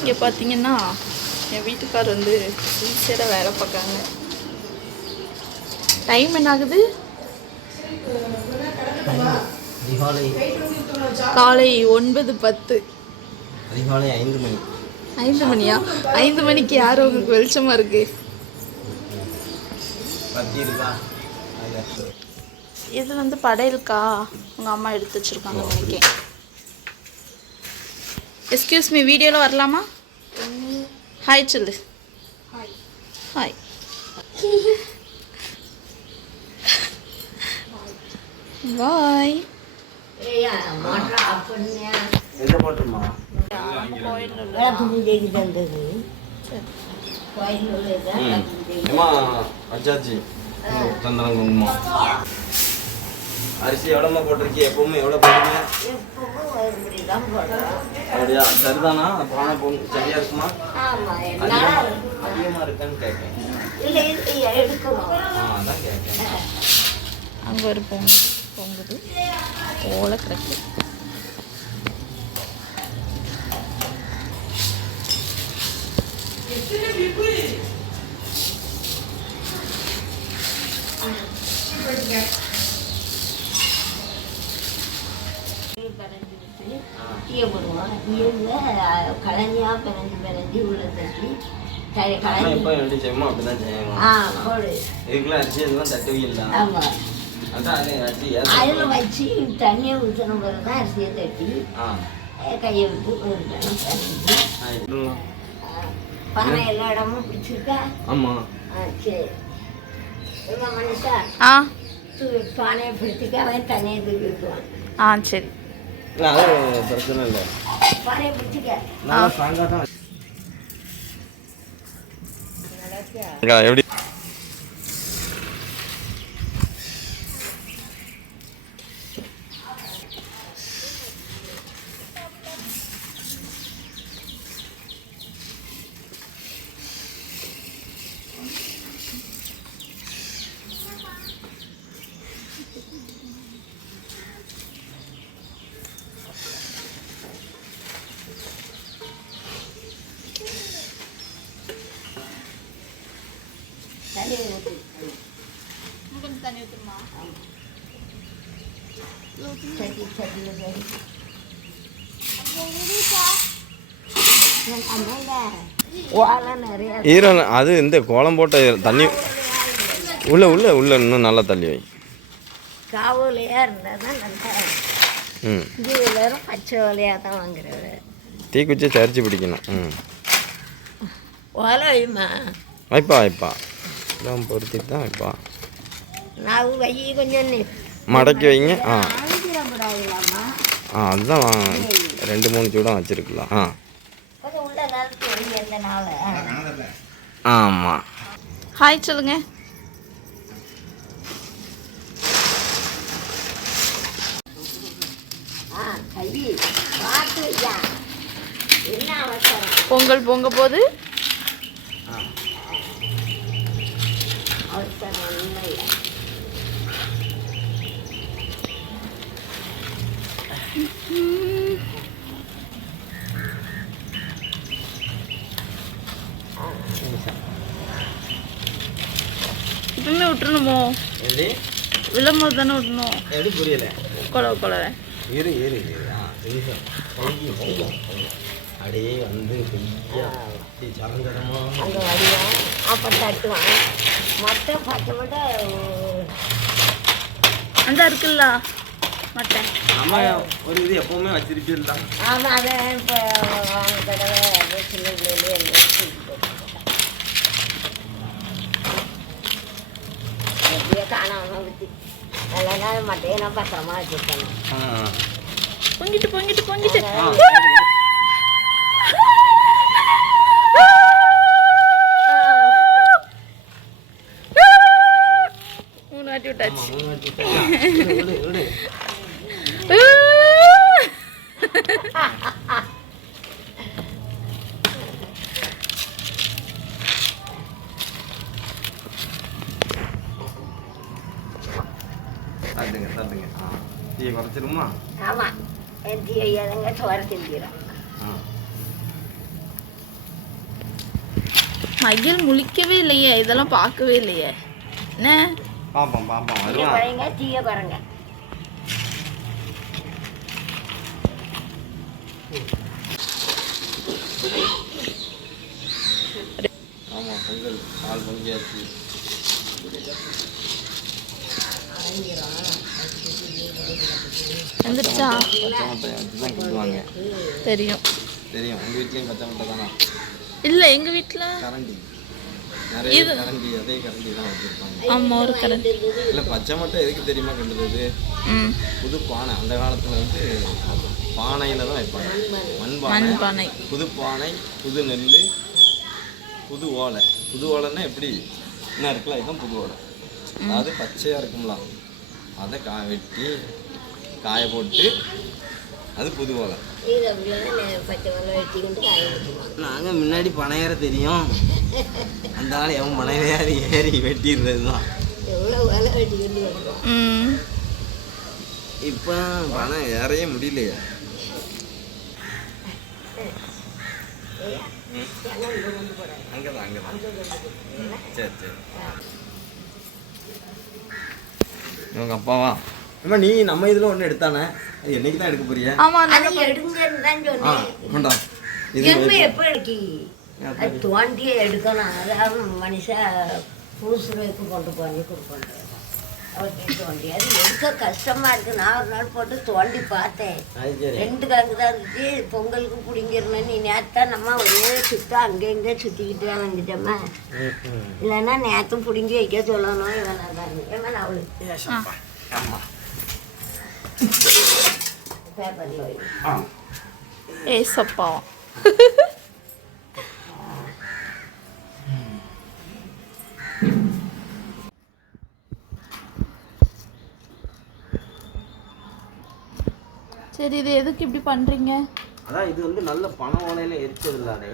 இங்கே பார்த்தீங்கன்னா என் வீட்டுக்கார் வந்து சின்சியராக வேலை பார்க்காங்க டைம் என்ன ஆகுது காலை ஒன்பது பத்து. அதிகாலை ஐந்து மணி. ஐந்து மணியா? ஐந்து மணிக்கு யார் உங்களுக்கு வெளிச்சமாக இருக்கா? இது வந்து படையலுக்கா? உங்கள் அம்மா எடுத்து வச்சுருக்காங்க நினைக்கிறேன். எஸ்கியூஸ் மீ வீடியோவில் வரலாமா? ஹாய் சொல்லு. ஹாய் பாய் சந்தனம் குங்குமம் அரிசி எவ்வளோமா போட்டிருக்கீ எப்பவுமே எவ்வளோ போடுங்க அப்படியா? சரிதானா? பானை போ சரியா இருக்குமா? அதிகமா அதிகமாக இருக்கான்னு கேட்கேன் ஆ அதான் கேட்கேன் அங்கே ஒரு பொங்கு பொங்குது. ஓலை கிடக்கு. கலைஞா பிறந்து பிறந்து உள்ள தட்டி எப்போ எப்படி செய்யணுமோ அப்படி தான் செய்யணும் ஆ போடு. இதுக்குள்ள அரிசி எதுவும் தட்டுவீங்களா ஆமா. அதான் அது அரிசி அதில் வச்சு தண்ணியை ஊற்றின பிறகு தான் அரிசியை தட்டி கையை விட்டு? பானை எல்லா இடமும் பிடிச்சிருக்கா? ஆமா. ஆ சரி. மனுஷா? பானையை பிடிச்சிக்க அவன் தண்ணியை தூக்கி விட்டுவான் ஆ சரி. இல்லை அது பிரச்சனை இல்லை. நல்லா ஸ்ட்ராங்காக தான் எப்படி? ஈரம் அது இந்த கோலம் போட்ட தண்ணி உள்ள உள்ள உள்ள இன்னும் நல்லா தள்ளி வை. காவலையாக இருந்தால் தான் நல்லா ம். இது எல்லாரும் பச்சை ஓலையாக தான் வாங்குறது. தீக்குச்சி சரிச்சு பிடிக்கணும். ம். ஓலை வைமா வைப்பா வைப்பா. இதான் பொருத்திட்டு தான் வைப்பா. நான் வை கொஞ்சம் மடக்கி வைங்க. ஆ. ஆ அதுதான் ரெண்டு மூணு சூடம் வச்சிருக்கலாம். ஆ. ஆமாம் ஹாய் சொல்லுங்க. பொங்கல் பொங்க போது இப்பவுமே விட்டுருணுமோ? எப்படி விழும்போது தானே விடணும் எப்படி புரியல. கொலவை கொலவை இரு இரு இரு. ஆ நிமிஷம் பொங்கி பொங்கி அப்படியே வந்து பெய்யா அந்த வழியா அப்போ தட்டுவான் மற்ற பச்சை விட அந்த இருக்குல்ல மட்டை அம்மா ஒரு இது எப்பவுமே வச்சிருப்பீங்களா ஆமாம் அதை இப்போ வாங்க தடவை சின்ன பிள்ளையிலே எப்படியோ காணாமல் விட்டு நல்ல நாள் மட்டையை நான் பத்திரமா வச்சுருக்கேன் பொங்கிட்டு பொங்கிட்டு பொங்கிட்டு. மூணு வாட்டி விட்டாச்சு மூணு வாட்டி விடு, விடு, விடு. தட்டுங்க தட்டுங்க ஆ. தீயை குறைச்சிருமா? ஆமாம் என் தீ எதங்க சோர செஞ்சிடும் ஆ. மகிழ் முழிக்கவே இல்லையே இதெல்லாம் பார்க்கவே இல்லையே. என்ன? பார்ப்போம் தீய வருவான் தீய குறைங்க ஆமாம் பொங்கல் நாலு பொங்கியாச்சு பச்சை முட்டை வச்சு தான் தெரியும். தெரியும். உங்கள் வீட்லேயும் பச்சை முட்டை தானா? இல்லை எங்கள் வீட்டில் கரண்டி. நிறைய கரண்டி அதே கரண்டி தான் வச்சுருப்பாங்க. ஆமாம் ஒரு கரண்ட். இல்லை பச்சை முட்டை எதுக்கு தெரியுமா கிண்டுறது ம். புது பானை. அந்த காலத்தில் வந்து பானையில் தான் வைப்பாங்க. மண் பானை புது பானை புது நெல் புது ஓலை. புது ஓலைன்னா எப்படி? என்ன இருக்குல்ல? இதுதான் புது ஓலை. அதாவது பச்சையாக இருக்கும்ல. அதை கா வெட்டி காய போட்டு அது புது ஓலை. காய நாங்கள் முன்னாடி பனையேற தெரியும். அந்த ஆள் எவன் பனையாரி ஏறி வெட்டிடுறது தான் இப்போ பனை ஏறையே முடியலையே. அங்கே தான் அங்கே தான் சரி சரி. இவங்க அப்பாவா? அம்மா நீ நம்ம இதில் ஒன்று எடுத்தானே? அது என்னைக்கு தான் எடுக்க போறிய? ஆமாம் அதை எடுங்கன்னு தான் ஆ சொன்னேன். வேண்டா இது எப்போ எடுக்கி? அது தோண்டியே எடுக்கணும். அதாவது மனுஷன் பூசுறதுக்கு கொண்டு போய் கொடுக்கணும். அவருக்கு தோண்டி அது எடுக்க கஷ்டமா இருக்கு. நான் ஒரு நாள் போட்டு தோண்டி பார்த்தேன். ரெண்டு கிழங்கு தான் இருந்துச்சு. பொங்கலுக்கு பிடிங்கிருந்தேன் நீ நேத்தா நம்ம ஒரே சுத்தம் அங்கே இங்கே சுற்றிக்கிட்டு வந்துட்டோமா. ம், ம். இல்லைன்னா நேற்றும் பிடுங்கி வைக்க சொல்லணும். இவன் தான் இவன் அவளு? ஆமாம் பேப்பரில் வை சரி இது எதுக்கு இப்படி பண்ணுறீங்க அதான் இது வந்து நல்ல பண ஓலையில எரிச்சது இல்லாதே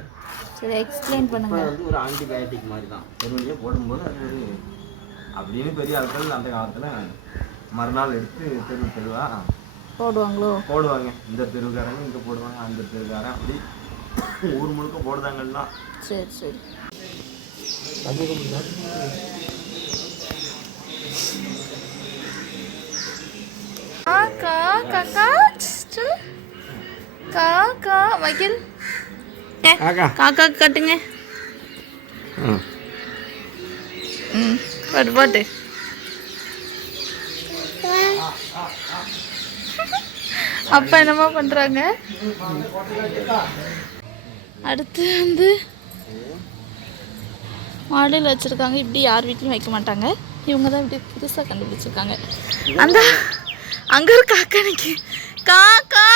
சரி எக்ஸ்பிளைன் பண்ணுங்க. வந்து ஒரு ஆன்டிபயோட்டிக் மாதிரி தான் தெருவிலேயே போடும்போது அது ஒரு அப்படின்னு பெரிய ஆட்கள் அந்த காலத்தில் மறுநாள் எடுத்து தெரு தெருவா போடுவாங்களோ? போடுவாங்க. இந்த தெருவுக்காரங்க இங்கே போடுவாங்க அந்த தெருவுக்காரன் அப்படி ஊர் முழுக்க போடுதாங்கன்னா. சரி சரி. காக்கா காக்கா. காக்கா மகிழ் ஏ காக்கா கட்டுங்க ம் பாட்டு பாட்டு அப்பா என்னம்மா பண்றாங்க அடுத்து வந்து மாடியில் வச்சுருக்காங்க. இப்படி யார் வீட்லையும் வைக்க மாட்டாங்க. இவங்க தான் இப்படி புதுசாக கண்டுபிடிச்சிருக்காங்க. அந்த அங்கே ஒரு காக்கா நிற்கி காக்கா!